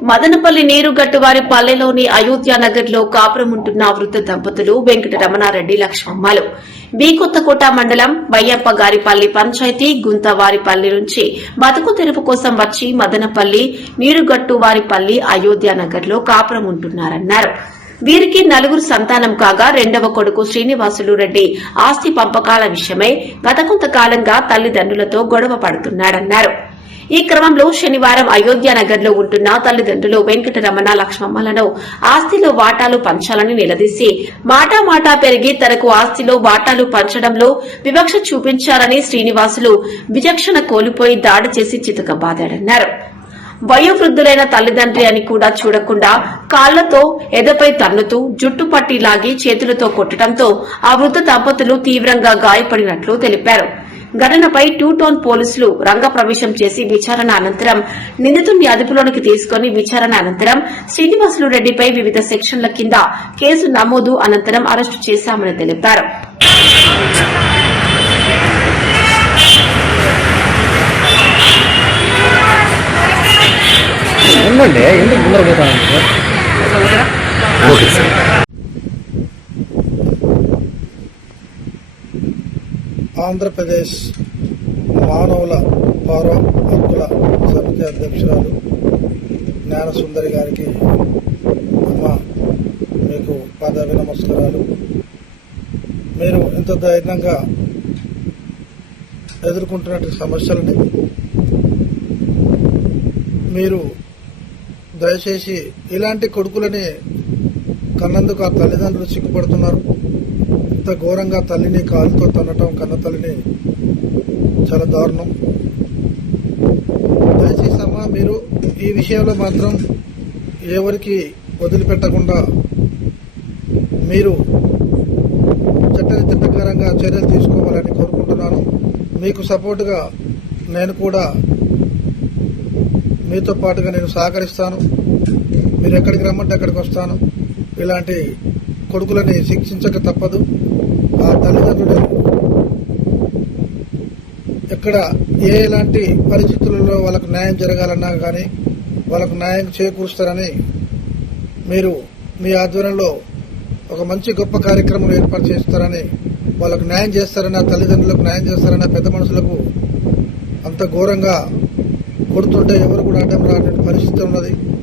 మదనపల్లి నీరుగట్టు వారి పల్లెలోని అయోధ్య నగర్లో కాపురం ఉంటున్న వృద్ధ దంపతులు వెంకట రమణారెడ్డి లక్ష్మమ్మలు. బి కొత్తకోట మండలం బయ్యప్ప గారిపల్లి పంచాయతీ గుంతవారిపల్లి నుంచి బతుకు తెరుపు కోసం వచ్చి మదనపల్లి నీరుగట్టు వారిపల్లి అయోధ్య నగర్లో కాపురం ఉంటున్నారన్నారు. వీరికి నలుగురు సంతానం కాగా రెండవ కొడుకు శ్రీనివాసులు రెడ్డి ఆస్తి పంపకాల విషయమై గత కొంతకాలంగా తల్లిదండ్రులతో గొడవ పడుతున్నాడన్నారు. ఈ క్రమంలో శనివారం అయోధ్యానగర్లో ఉంటున్న తల్లిదండ్రులు వెంకటరమణ లక్ష్మమ్మలను ఆస్తిలో వాటాలు పంచాలని నిలదీసి మాటా మాటా పెరిగి తనకు ఆస్తిలో వాటాలు పంచడంలో వివక్ష చూపించారని శ్రీనివాసులు విచక్షణ కోల్పోయి దాడి చేసి చితకబాదాడన్నారు. వయోవృద్ధులైన తల్లిదండ్రి అని కూడా చూడకుండా కాళ్ళతో ఎదపై తన్నుతూ జుట్టు పట్టి లాగి చేతులతో కొట్టడంతో ఆ వృద్ధ దంపతులు తీవ్రంగా గాయపడినట్లు తెలిపారు. ఘటనపై టూ టౌన్ పోలీసులు రంగప్రవేశం చేసి విచారణ అనంతరం నిందితుడిని అదుపులోనికి తీసుకుని విచారణ అనంతరం శ్రీనివాసులు రెడ్డిపై వివిధ సెక్షన్ల కింద కేసు నమోదు అనంతరం అరెస్టు చేశామని తెలిపారు. ఉండండి ఎందుకు ముందర పోతాను ఓకే సార్. ఆంధ్రప్రదేశ్ మానవుల పౌర హక్కుల సమితి అధ్యక్షురాలు జ్ఞానసుందరి గారికి అమ్మ మీకు పదవి నమస్కారాలు. మీరు ఇంత ధైర్యంగా ఎదుర్కొంటున్నటువంటి సమస్యలని మీరు దయచేసి ఇలాంటి కొడుకులని కన్నందుకు ఆ తల్లిదండ్రులు సిగ్గుపడుతున్నారు. ఇంత ఘోరంగా తల్లిని కాలుతో తనటం కన్న తల్లిని చాలా దారుణం. దయచేసి అమ్మ మీరు ఈ విషయంలో మాత్రం ఎవరికి వదిలిపెట్టకుండా మీరు చట్టరీత్య ప్రకారంగా చర్యలు తీసుకోవాలని కోరుకుంటున్నాను. మీకు సపోర్టుగా నేను కూడా మీతో పాటుగా నేను సహకరిస్తాను. మీరు ఎక్కడికి రమ్మంటే అక్కడికి వస్తాను. ఇలాంటి కొడుకులని శిక్షించక తప్పదు. ఆ తల్లిదండ్రులు ఎక్కడ ఏ ఎలాంటి పరిస్థితులలో వాళ్ళకు న్యాయం జరగాలన్నా కానీ వాళ్ళకు న్యాయం చేకూరుస్తారని మీరు మీ ఆధ్వర్యంలో ఒక మంచి గొప్ప కార్యక్రమం ఏర్పాటు చేస్తారని వాళ్ళకు న్యాయం చేస్తారని ఆ తల్లిదండ్రులకు న్యాయం చేస్తారని పెద్ద మనుషులకు అంత ఘోరంగా కొడుతుంటే ఎవరు కూడా అడ్డం రాని పరిస్థితి ఉన్నది.